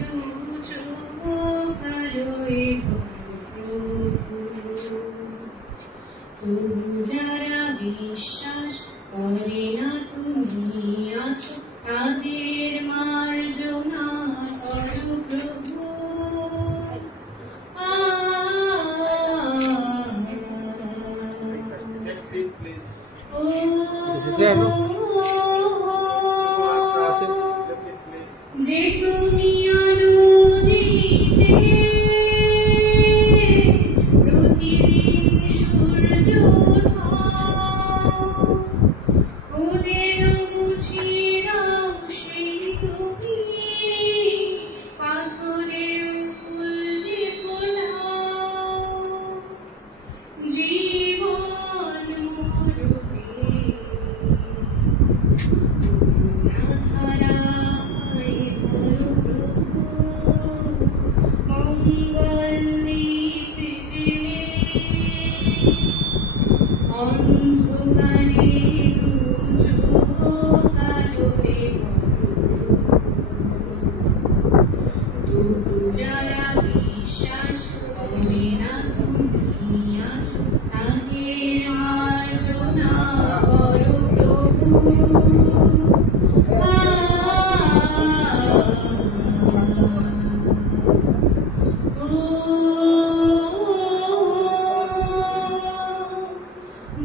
দু চোখ আলোয় ভরো প্রভু। তবু যারা বিশ্বাস করে না তুমি আছো, তাদের মার্জনা করো প্রভু। যে তুমি আলোদিতে প্রতিদিন সূর্য হও, ওদের বুঝিয়ে দাও সেই তুমি পাথরেও ফুল যে ফোটাও। জীবন মরুতে ধারায় ধরো প্রভু, মঙ্গল দীপ জেলে অন্ধকারে দু চোখ আলোয় তবু যারা বিশ্বাস করে না তুমি আছো, তাদের মার্জনা করো প্রভু।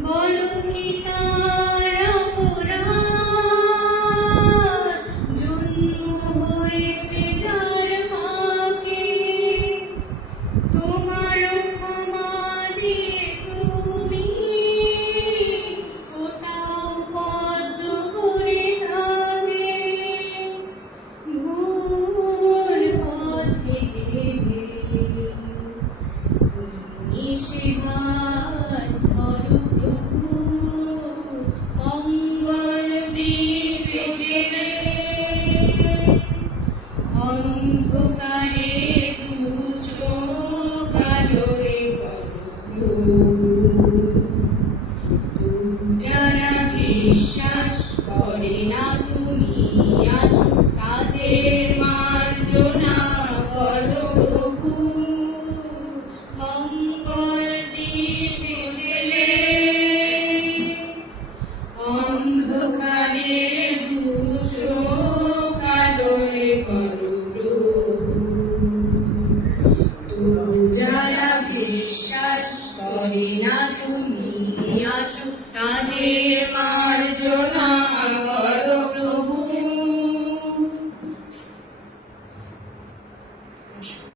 বলো কি তার অপরাধ, জন্ম হয়েছে যার পাকে, তোমার ক্ষমা দিয়ে তুমি ফোটাও পদ্ম করে থাকে। ভুল পথে গেলে তুমি সে হাত ধরো প্রভু, মঙ্গল দীপে জেলে অন্ধকারে দু চোখ আলোয় করো প্রভু। যারা বিশ্বাস করে না তুমি আছো, তাদের মার্জনা করো প্রভু। মঙ্গল দীপে জেলে অন্ধকারে দু চোখ আলোয় করো প্রভু। তবু যারা বিশ্বাস করে না তুমি আছো, তাদের মার্জনা করো প্রভু।